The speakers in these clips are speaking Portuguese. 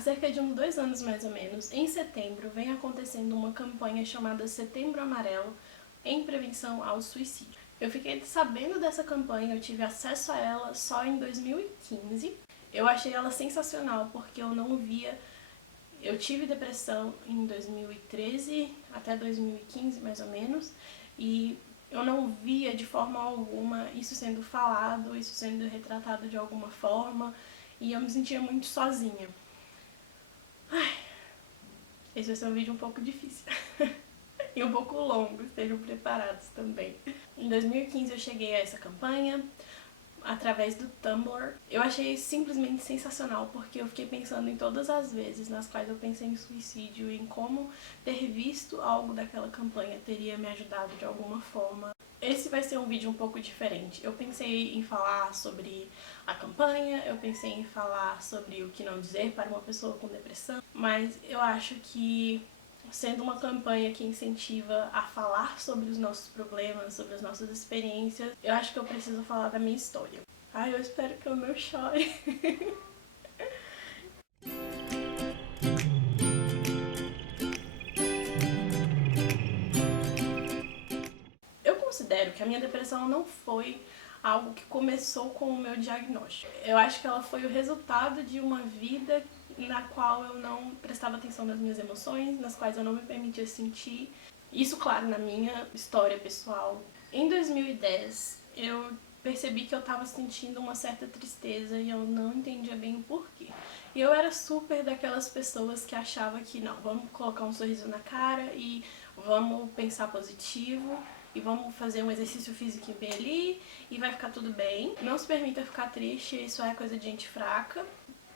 Há cerca de uns 2 anos mais ou menos, em setembro, vem acontecendo uma campanha chamada Setembro Amarelo em prevenção ao suicídio. Eu fiquei sabendo dessa campanha, eu tive acesso a ela só em 2015. Eu achei ela sensacional porque eu não via... Eu tive depressão em 2013 até 2015 mais ou menos, e eu não via de forma alguma isso sendo falado, isso sendo retratado de alguma forma, e eu me sentia muito sozinha. Esse vai ser um vídeo um pouco difícil e um pouco longo, estejam preparados também. Em 2015 eu cheguei a essa campanha através do Tumblr. Eu achei simplesmente sensacional, porque eu fiquei pensando em todas as vezes nas quais eu pensei em suicídio e em como ter visto algo daquela campanha teria me ajudado de alguma forma. Esse vai ser um vídeo um pouco diferente. Eu pensei em falar sobre a campanha, eu pensei em falar sobre o que não dizer para uma pessoa com depressão, mas eu acho que, sendo uma campanha que incentiva a falar sobre os nossos problemas, sobre as nossas experiências, eu acho que eu preciso falar da minha história. Ai, eu espero que eu não chore. Eu considero que a minha depressão não foi algo que começou com o meu diagnóstico. Eu acho que ela foi o resultado de uma vida na qual eu não prestava atenção nas minhas emoções, nas quais eu não me permitia sentir. Isso, claro, na minha história pessoal. Em 2010, eu percebi que eu estava sentindo uma certa tristeza e eu não entendia bem o porquê. E eu era super daquelas pessoas que achava que não, vamos colocar um sorriso na cara e vamos pensar positivo e vamos fazer um exercício físico bem ali e vai ficar tudo bem. Não se permita ficar triste, isso é coisa de gente fraca,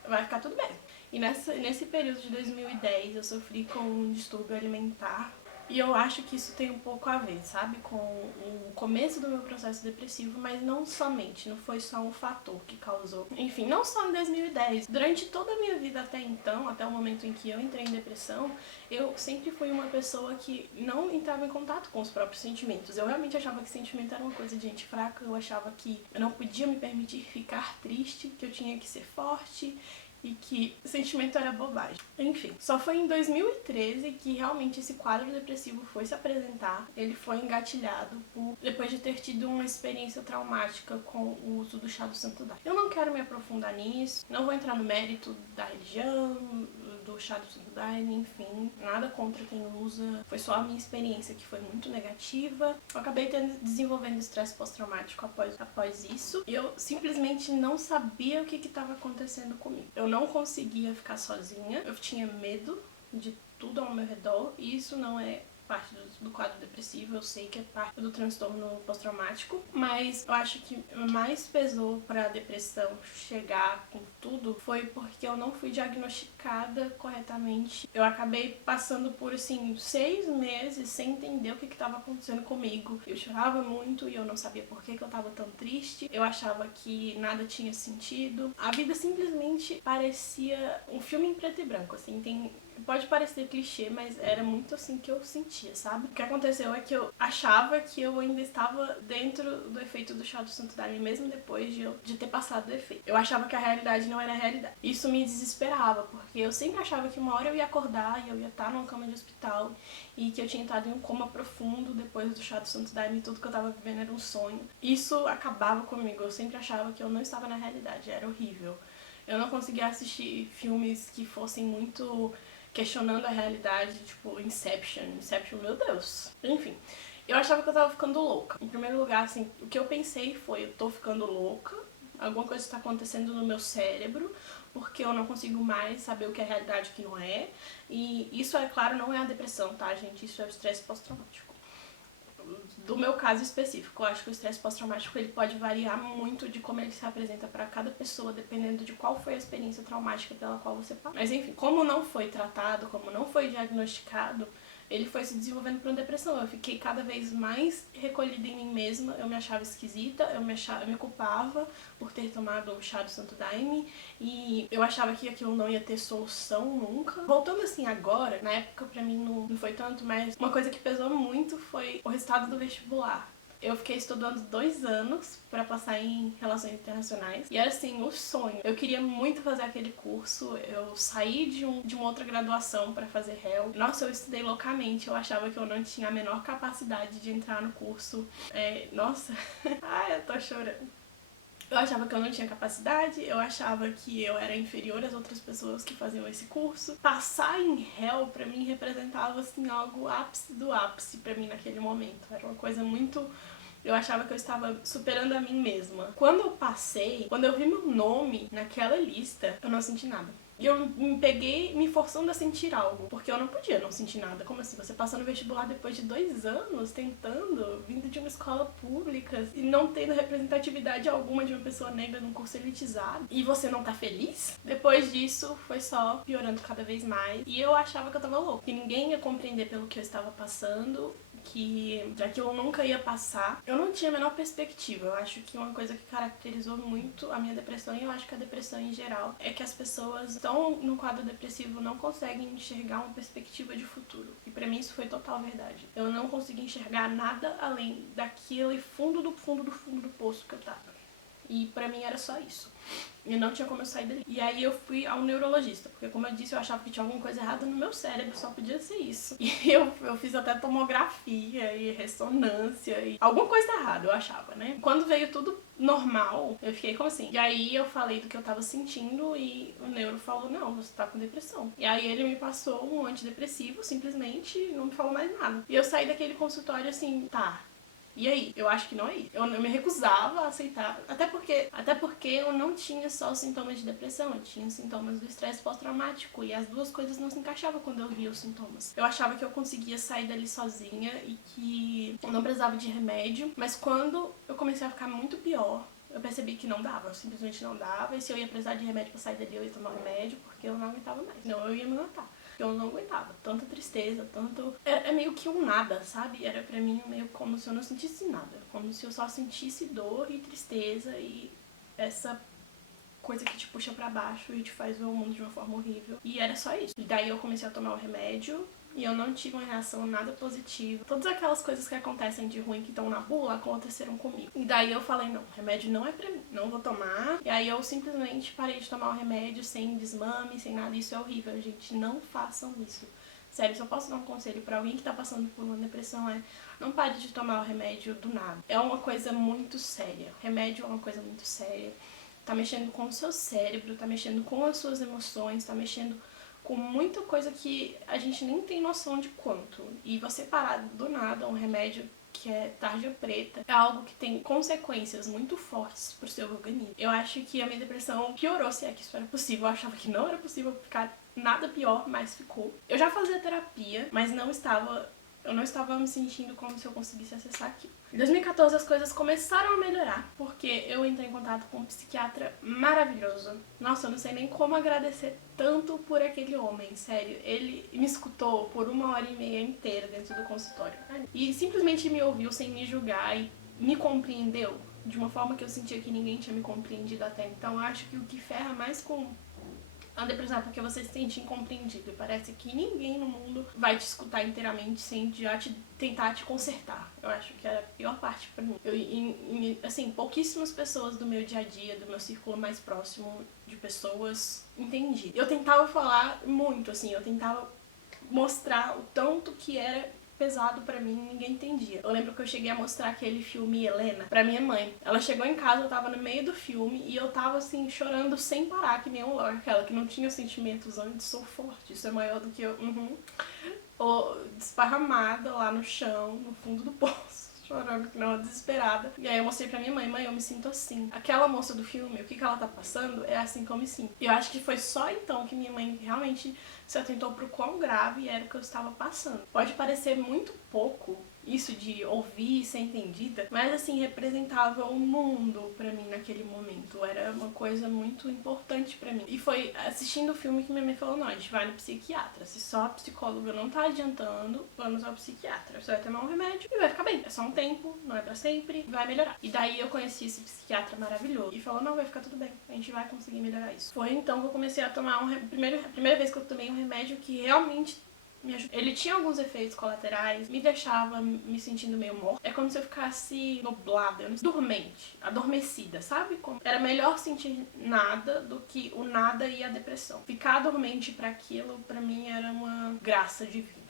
vai ficar tudo bem. E nesse período de 2010 eu sofri com um distúrbio alimentar. E eu acho que isso tem um pouco a ver, sabe, com o começo do meu processo depressivo, mas não somente, não foi só um fator que causou. Enfim, não só em 2010. Durante toda a minha vida até então, até o momento em que eu entrei em depressão, eu sempre fui uma pessoa que não entrava em contato com os próprios sentimentos. Eu realmente achava que sentimento era uma coisa de gente fraca, eu achava que eu não podia me permitir ficar triste, que eu tinha que ser forte, e que sentimento era bobagem. Enfim, só foi em 2013 que realmente esse quadro depressivo foi se apresentar. Ele foi engatilhado depois de ter tido uma experiência traumática com o uso do chá do santo daime. Eu não quero me aprofundar nisso, não vou entrar no mérito da religião, do chá do santo daime, enfim, nada contra quem usa. Foi só a minha experiência que foi muito negativa. Eu acabei desenvolvendo estresse pós-traumático após isso, e eu simplesmente não sabia o que estava acontecendo comigo. Eu não conseguia ficar sozinha, eu tinha medo de tudo ao meu redor, e isso não é parte do quadro depressivo, eu sei que é parte do transtorno pós-traumático, mas eu acho que mais pesou para a depressão chegar com tudo foi porque eu não fui diagnosticada corretamente. Eu acabei passando por, assim, 6 meses sem entender o que estava acontecendo comigo. Eu chorava muito e eu não sabia por que eu estava tão triste. Eu achava que nada tinha sentido. A vida simplesmente parecia um filme em preto e branco, assim, pode parecer clichê, mas era muito assim que eu sentia, sabe? O que aconteceu é que eu achava que eu ainda estava dentro do efeito do chá do santo daime, mesmo depois de ter passado do efeito. Eu achava que a realidade não era a realidade. Isso me desesperava, porque eu sempre achava que uma hora eu ia acordar e eu ia estar numa cama de hospital e que eu tinha entrado em um coma profundo depois do chá do santo daime e tudo que eu estava vivendo era um sonho. Isso acabava comigo, eu sempre achava que eu não estava na realidade, era horrível. Eu não conseguia assistir filmes que fossem muito questionando a realidade, tipo Inception, meu Deus. Enfim, eu achava que eu tava ficando louca. Em primeiro lugar, assim, o que eu pensei foi, eu tô ficando louca, alguma coisa está acontecendo no meu cérebro, porque eu não consigo mais saber o que é realidade e o que não é. E isso, é claro, não é a depressão, tá, gente? Isso é o estresse pós-traumático. Do meu caso específico, eu acho que o estresse pós-traumático ele pode variar muito de como ele se apresenta para cada pessoa, dependendo de qual foi a experiência traumática pela qual você passou. Mas enfim, como não foi tratado, como não foi diagnosticado, ele foi se desenvolvendo para uma depressão. Eu fiquei cada vez mais recolhida em mim mesma, eu me achava esquisita, eu me culpava por ter tomado o chá do santo daime e eu achava que aquilo não ia ter solução nunca. Voltando assim agora, na época pra mim não foi tanto, mas uma coisa que pesou muito foi o resultado do vestibular. Eu fiquei estudando 2 anos pra passar em Relações Internacionais. E era assim, o sonho. Eu queria muito fazer aquele curso. Eu saí de uma outra graduação pra fazer réu. Nossa, eu estudei loucamente. Eu achava que eu não tinha a menor capacidade de entrar no curso. Nossa, ai, eu tô chorando. Eu achava que eu não tinha capacidade, eu achava que eu era inferior às outras pessoas que faziam esse curso. Passar em réu, pra mim, representava, assim, algo ápice do ápice pra mim naquele momento. Era uma coisa muito... Eu achava que eu estava superando a mim mesma. Quando eu passei, quando eu vi meu nome naquela lista, eu não senti nada. E eu me peguei me forçando a sentir algo, porque eu não podia não sentir nada. Como assim? Você passa no vestibular depois de 2 anos tentando, vindo de uma escola pública e não tendo representatividade alguma de uma pessoa negra num curso elitizado, e você não tá feliz? Depois disso, foi só piorando cada vez mais. E eu achava que eu tava louca, que ninguém ia compreender pelo que eu estava passando, que aquilo nunca ia passar. Eu não tinha a menor perspectiva. Eu acho que uma coisa que caracterizou muito a minha depressão, e eu acho que a depressão em geral, é que as pessoas estão no quadro depressivo não conseguem enxergar uma perspectiva de futuro. E pra mim isso foi total verdade. Eu não consegui enxergar nada além daquele fundo do poço que eu tava. E pra mim era só isso. E não tinha como eu sair dali. E aí eu fui ao neurologista, porque como eu disse, eu achava que tinha alguma coisa errada no meu cérebro, só podia ser isso. E eu fiz até tomografia e ressonância e alguma coisa errada, eu achava, né? Quando veio tudo normal, eu fiquei como assim? E aí eu falei do que eu tava sentindo e o neuro falou, não, você tá com depressão. E aí ele me passou um antidepressivo, simplesmente, não me falou mais nada. E eu saí daquele consultório assim, tá, e aí? Eu acho que não é isso. Eu me recusava a aceitar. Até porque eu não tinha só os sintomas de depressão, eu tinha os sintomas do estresse pós-traumático. E as duas coisas não se encaixavam quando eu via os sintomas. Eu achava que eu conseguia sair dali sozinha e que eu não precisava de remédio. Mas quando eu comecei a ficar muito pior, eu percebi que não dava, simplesmente não dava. E se eu ia precisar de remédio pra sair dali, eu ia tomar remédio, porque eu não aguentava mais. Não, eu ia me matar. Eu não aguentava. Tanta tristeza, tanto... É meio que um nada, sabe? Era pra mim meio como se eu não sentisse nada. Como se eu só sentisse dor e tristeza e essa coisa que te puxa pra baixo e te faz ver o mundo de uma forma horrível. E era só isso. E daí eu comecei a tomar o remédio e eu não tive uma reação nada positiva. Todas aquelas coisas que acontecem de ruim que estão na bula aconteceram comigo. E daí eu falei, não, remédio não é pra mim, não vou tomar. E aí eu simplesmente parei de tomar o remédio sem desmame, sem nada. Isso é horrível, gente, não façam isso. Sério, se eu posso dar um conselho pra alguém que tá passando por uma depressão não pare de tomar o remédio do nada. É uma coisa muito séria. Remédio é uma coisa muito séria. Tá mexendo com o seu cérebro, tá mexendo com as suas emoções, tá mexendo com muita coisa que a gente nem tem noção de quanto. E você parar do nada um remédio que é tarja preta é algo que tem consequências muito fortes pro seu organismo. Eu acho que a minha depressão piorou, se é que isso era possível. Eu achava que não era possível ficar nada pior, mas ficou. Eu já fazia terapia, mas eu não estava me sentindo como se eu conseguisse acessar aquilo. Em 2014 as coisas começaram a melhorar, porque eu entrei em contato com um psiquiatra maravilhoso. Nossa, eu não sei nem como agradecer tanto por aquele homem, sério. Ele me escutou por 1h30 inteira dentro do consultório. E simplesmente me ouviu sem me julgar e me compreendeu de uma forma que eu sentia que ninguém tinha me compreendido até então. Eu acho que o que ferra mais com a depressão é porque você se sente incompreendido. E parece que ninguém no mundo vai te escutar inteiramente sem já tentar te consertar. Eu acho que era a pior parte pra mim. Assim, pouquíssimas pessoas do meu dia a dia, do meu círculo mais próximo de pessoas, entendi. Eu tentava falar muito, assim, eu tentava mostrar o tanto que era pesado pra mim, ninguém entendia. Eu lembro que eu cheguei a mostrar aquele filme Helena pra minha mãe. Ela chegou em casa, eu tava no meio do filme e eu tava assim, chorando sem parar, que nem aquela que não tinha sentimentos antes, sou forte, isso é maior do que eu. Ou desparramada lá no chão, no fundo do poço, chorando que não, desesperada. E aí eu mostrei pra minha mãe, mãe, eu me sinto assim. Aquela moça do filme, o que ela tá passando é assim que eu me sinto. E eu acho que foi só então que minha mãe realmente se atentou pro quão grave era o que eu estava passando. Pode parecer muito pouco isso de ouvir e ser entendida, mas assim, representava o mundo pra mim naquele momento. Era uma coisa muito importante pra mim. E foi assistindo o filme que minha mãe falou, não, a gente vai no psiquiatra. Se só a psicóloga não tá adiantando, vamos ao psiquiatra. Você vai tomar um remédio e vai ficar bem. É só um tempo, não é pra sempre, vai melhorar. E daí eu conheci esse psiquiatra maravilhoso e falou, não, vai ficar tudo bem, a gente vai conseguir melhorar isso. Foi então que eu comecei a tomar a primeira vez que eu tomei um remédio que realmente me ajudou. Ele tinha alguns efeitos colaterais, me deixava me sentindo meio morta. É como se eu ficasse nublada, dormente, adormecida, sabe? Era melhor sentir nada do que o nada e a depressão. Ficar dormente pra aquilo, pra mim, era uma graça divina.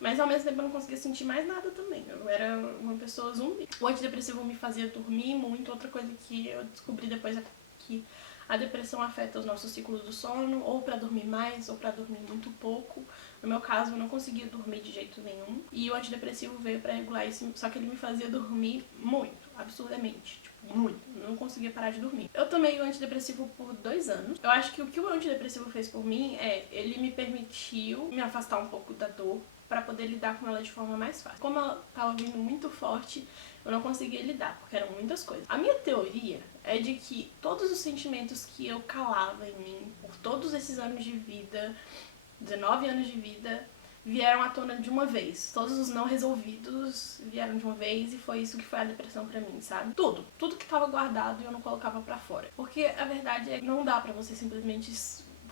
Mas ao mesmo tempo eu não conseguia sentir mais nada também. Eu era uma pessoa zumbi. O antidepressivo me fazia dormir muito. Outra coisa que eu descobri depois é que a depressão afeta os nossos ciclos do sono, ou pra dormir mais, ou pra dormir muito pouco. No meu caso, eu não conseguia dormir de jeito nenhum. E o antidepressivo veio pra regular isso, só que ele me fazia dormir muito, absurdamente. Tipo, muito. Eu não conseguia parar de dormir. Eu tomei o antidepressivo por 2 anos. Eu acho que o que o antidepressivo fez por mim é, ele me permitiu me afastar um pouco da dor, pra poder lidar com ela de forma mais fácil. Como ela tava vindo muito forte, eu não conseguia lidar, porque eram muitas coisas. A minha teoria é de que todos os sentimentos que eu calava em mim, por todos esses anos de vida, 19 anos de vida, vieram à tona de uma vez. Todos os não resolvidos vieram de uma vez e foi isso que foi a depressão pra mim, sabe? Tudo que tava guardado eu não colocava pra fora. Porque a verdade é que não dá pra você simplesmente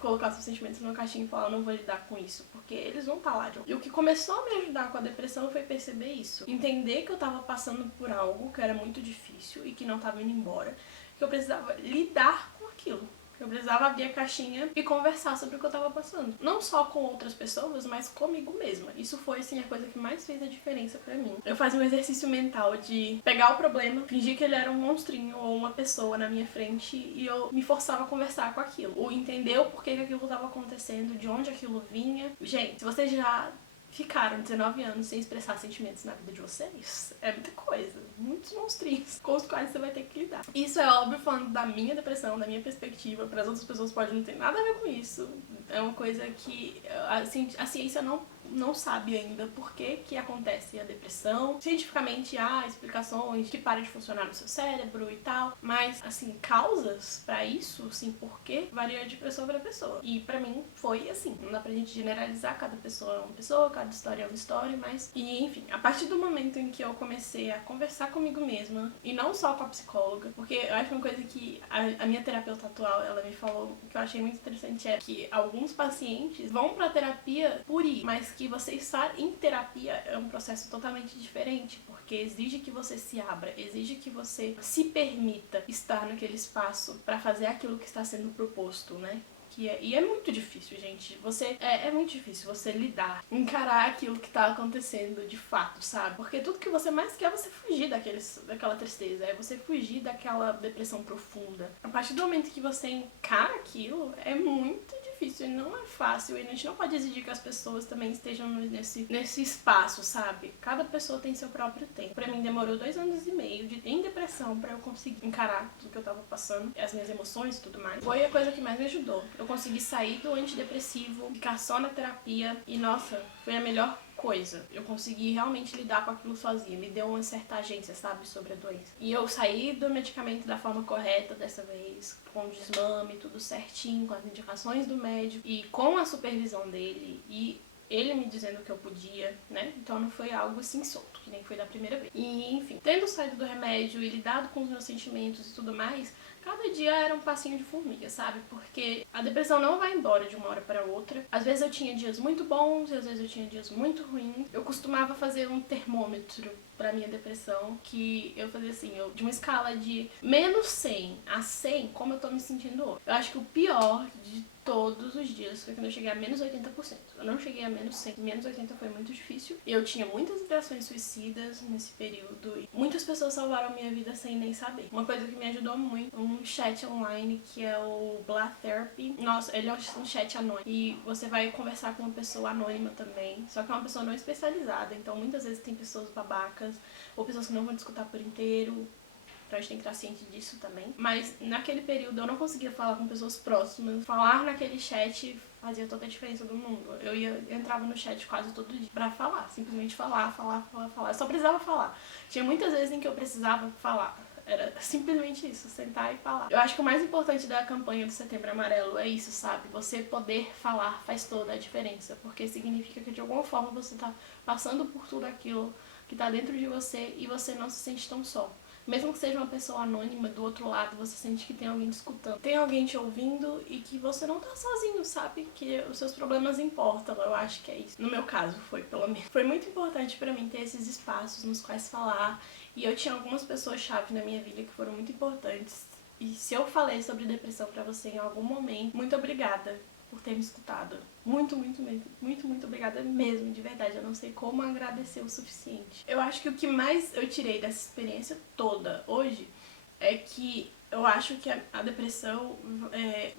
colocar seus sentimentos numa caixinha e falar, não vou lidar com isso, porque eles vão estar lá. E o que começou a me ajudar com a depressão foi perceber isso. Entender que eu tava passando por algo que era muito difícil e que não tava indo embora, que eu precisava lidar com aquilo. Eu precisava abrir a caixinha e conversar sobre o que eu tava passando. Não só com outras pessoas, mas comigo mesma. Isso foi, assim, a coisa que mais fez a diferença pra mim. Eu fazia um exercício mental de pegar o problema, fingir que ele era um monstrinho ou uma pessoa na minha frente e eu me forçava a conversar com aquilo. Ou entender o porquê que aquilo tava acontecendo, de onde aquilo vinha. Gente, se vocês já ficaram 19 anos sem expressar sentimentos na vida de vocês, é muita coisa, muitos monstrinhos com os quais você vai ter que lidar. Isso é óbvio falando da minha depressão, da minha perspectiva, para as outras pessoas pode não ter nada a ver com isso. É uma coisa que a ciência não sabe ainda por que acontece a depressão. Cientificamente há explicações que para de funcionar no seu cérebro e tal, mas, assim, causas pra isso, assim, por quê, varia de pessoa pra pessoa. E pra mim foi assim, não dá pra gente generalizar, cada pessoa é uma pessoa, cada história é uma história, mas... E, enfim, a partir do momento em que eu comecei a conversar comigo mesma, e não só com a psicóloga, porque eu acho que uma coisa que a minha terapeuta atual, ela me falou, que eu achei muito interessante, é que alguns pacientes vão pra terapia por ir, mas que você estar em terapia é um processo totalmente diferente, porque exige que você se abra, exige que você se permita estar naquele espaço pra fazer aquilo que está sendo proposto, né? E é muito difícil, gente. É muito difícil você lidar, encarar aquilo que tá acontecendo de fato, sabe? Porque tudo que você mais quer é você fugir daquela tristeza, é você fugir daquela depressão profunda. A partir do momento que você encara aquilo, é muito difícil e não é fácil. E a gente não pode exigir que as pessoas também estejam nesse espaço, sabe? Cada pessoa tem seu próprio tempo. Pra mim demorou 2 anos e meio em depressão pra eu conseguir encarar tudo que eu tava passando, as minhas emoções e tudo mais. Foi a coisa que mais me ajudou. Eu consegui sair do antidepressivo, ficar só na terapia e, nossa, foi a melhor coisa. Eu consegui realmente lidar com aquilo sozinha. Me deu uma certa agência, sabe, sobre a doença. E eu saí do medicamento da forma correta dessa vez, com o desmame, tudo certinho, com as indicações do médico e com a supervisão dele e ele me dizendo que eu podia, né? Então não foi algo assim solto, que nem foi da primeira vez. E, enfim, tendo saído do remédio e lidado com os meus sentimentos e tudo mais, cada dia era um passinho de formiga, sabe? Porque a depressão não vai embora de uma hora para outra. Às vezes eu tinha dias muito bons e às vezes eu tinha dias muito ruins. Eu costumava fazer um termômetro pra minha depressão, que eu fazia assim, de uma escala de menos 100 a 100, como eu tô me sentindo hoje. Eu acho que o pior de todos os dias foi quando eu cheguei a menos 80%. Eu não cheguei a menos 100. Menos 80 foi muito difícil. Eu tinha muitas ideações suicidas nesse período. E muitas pessoas salvaram minha vida sem nem saber. Uma coisa que me ajudou muito, um chat online que é o Blah Therapy. Nossa, ele é um chat anônimo. E você vai conversar com uma pessoa anônima também. Só que é uma pessoa não especializada. Então muitas vezes tem pessoas babacas ou pessoas que não vão te escutar por inteiro. Então a gente tem que estar ciente disso também. Mas naquele período eu não conseguia falar com pessoas próximas. Falar naquele chat fazia toda a diferença do mundo. Eu entrava no chat quase todo dia pra falar. Simplesmente falar. Eu só precisava falar. Tinha muitas vezes em que eu precisava falar. Era simplesmente isso, sentar e falar. Eu acho que o mais importante da campanha do Setembro Amarelo é isso, sabe? Você poder falar faz toda a diferença. Porque significa que de alguma forma você tá passando por tudo aquilo que tá dentro de você e você não se sente tão só. Mesmo que seja uma pessoa anônima, do outro lado você sente que tem alguém te escutando, tem alguém te ouvindo e que você não tá sozinho, sabe? Que os seus problemas importam, eu acho que é isso. No meu caso, foi pelo menos. Foi muito importante pra mim ter esses espaços nos quais falar, e eu tinha algumas pessoas-chave na minha vida que foram muito importantes. E se eu falei sobre depressão pra você em algum momento, muito obrigada por ter me escutado. Muito, muito, muito, muito, muito obrigada mesmo, de verdade. Eu não sei como agradecer o suficiente. Eu acho que o que mais eu tirei dessa experiência toda hoje é que eu acho que a depressão,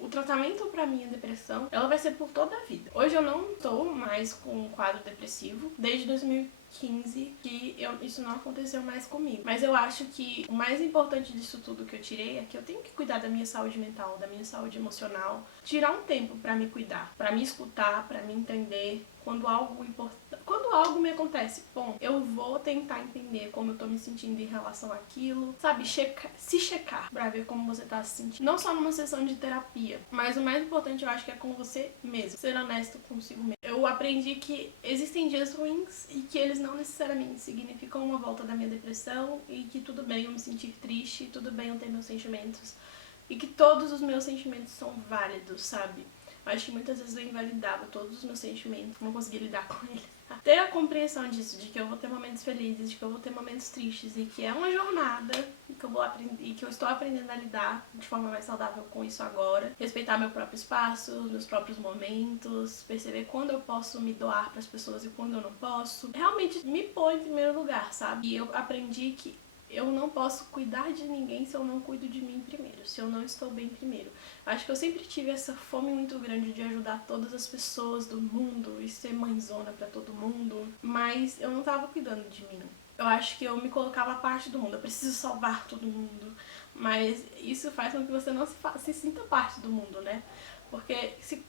o tratamento pra minha depressão, ela vai ser por toda a vida. Hoje eu não tô mais com um quadro depressivo, desde 2015 que isso não aconteceu mais comigo. Mas eu acho que o mais importante disso tudo que eu tirei é que eu tenho que cuidar da minha saúde mental, da minha saúde emocional, tirar um tempo pra me cuidar, pra me escutar, pra me entender. Quando algo me acontece, bom, eu vou tentar entender como eu tô me sentindo em relação àquilo, sabe? Se checar pra ver como você tá se sentindo. Não só numa sessão de terapia, mas o mais importante eu acho que é com você mesmo. Ser honesto consigo mesmo. Eu aprendi que existem dias ruins e que eles não necessariamente significam uma volta da minha depressão e que tudo bem eu me sentir triste, tudo bem eu ter meus sentimentos e que todos os meus sentimentos são válidos, sabe? Eu acho que muitas vezes eu invalidava todos os meus sentimentos, não conseguia lidar com eles. Ter a compreensão disso, de que eu vou ter momentos felizes, de que eu vou ter momentos tristes e que é uma jornada e que eu vou aprender, e que eu estou aprendendo a lidar de forma mais saudável com isso agora. Respeitar meu próprio espaço, meus próprios momentos, perceber quando eu posso me doar para as pessoas e quando eu não posso. Realmente me pôr em primeiro lugar, sabe? E eu aprendi que eu não posso cuidar de ninguém se eu não cuido de mim primeiro, se eu não estou bem primeiro. Acho que eu sempre tive essa fome muito grande de ajudar todas as pessoas do mundo e ser mãezona pra todo mundo, mas eu não tava cuidando de mim. Eu acho que eu me colocava à parte do mundo, eu preciso salvar todo mundo, mas isso faz com que você não se sinta parte do mundo, né? Porque se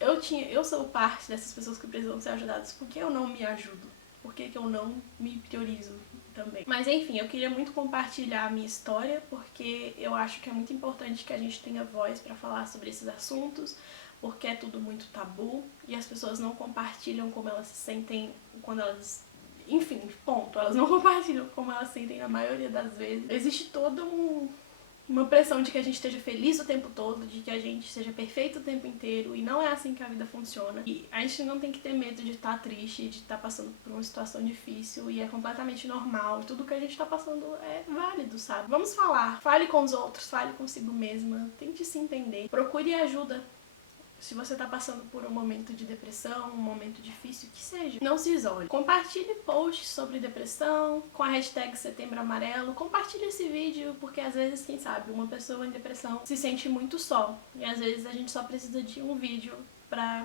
eu sou parte dessas pessoas que precisam ser ajudadas, por que eu não me ajudo? Por que eu não me priorizo também? Mas enfim, eu queria muito compartilhar a minha história, porque eu acho que é muito importante que a gente tenha voz pra falar sobre esses assuntos, porque é tudo muito tabu e as pessoas não compartilham como elas se sentem quando elas... Enfim, ponto. Elas não compartilham como elas sentem na maioria das vezes. Existe toda uma pressão de que a gente esteja feliz o tempo todo, de que a gente seja perfeito o tempo inteiro, e não é assim que a vida funciona. E a gente não tem que ter medo de estar triste, de estar passando por uma situação difícil, e é completamente normal. Tudo que a gente tá passando é válido, sabe? Vamos falar. Fale com os outros, fale consigo mesma, tente se entender. Procure ajuda. Se você tá passando por um momento de depressão, um momento difícil, que seja, não se isole. Compartilhe posts sobre depressão com a hashtag Setembro Amarelo. Compartilhe esse vídeo porque às vezes, quem sabe, uma pessoa em depressão se sente muito só. E às vezes a gente só precisa de um vídeo pra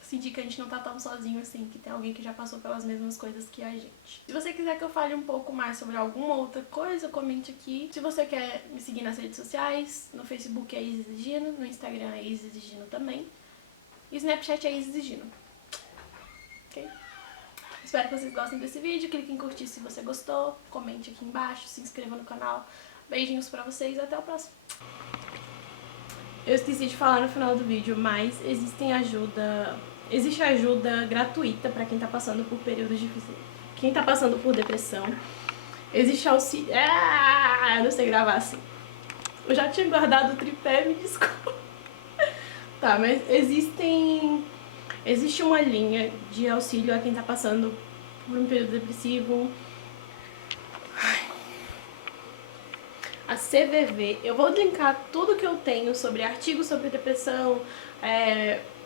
sentir que a gente não tá tão sozinho assim, que tem alguém que já passou pelas mesmas coisas que a gente. Se você quiser que eu fale um pouco mais sobre alguma outra coisa, comente aqui. Se você quer me seguir nas redes sociais, no Facebook é Isis Gino, no Instagram é Isis Gino também. E Snapchat é Isis Gino. Ok? Espero que vocês gostem desse vídeo, clique em curtir se você gostou, comente aqui embaixo, se inscreva no canal. Beijinhos pra vocês e até o próximo. Eu esqueci de falar no final do vídeo, mas existe ajuda gratuita pra quem tá passando por períodos difíceis. Quem tá passando por depressão. Existe auxílio... eu não sei gravar assim. Eu já tinha guardado o tripé, me desculpa. Tá, mas existe uma linha de auxílio a quem tá passando por um período depressivo. A CVV, eu vou linkar tudo que eu tenho sobre artigos sobre depressão,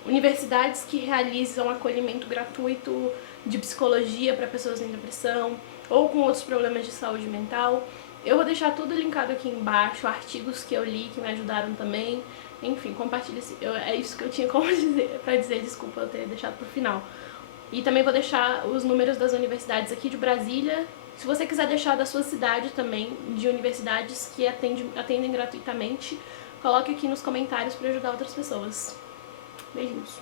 universidades que realizam acolhimento gratuito de psicologia para pessoas em depressão ou com outros problemas de saúde mental. Eu vou deixar tudo linkado aqui embaixo, artigos que eu li que me ajudaram também. Enfim, compartilhe. É isso que eu tinha pra dizer, desculpa eu ter deixado pro final. E também vou deixar os números das universidades aqui de Brasília. Se você quiser deixar da sua cidade também, de universidades que atendem gratuitamente, coloque aqui nos comentários para ajudar outras pessoas. Beijinhos.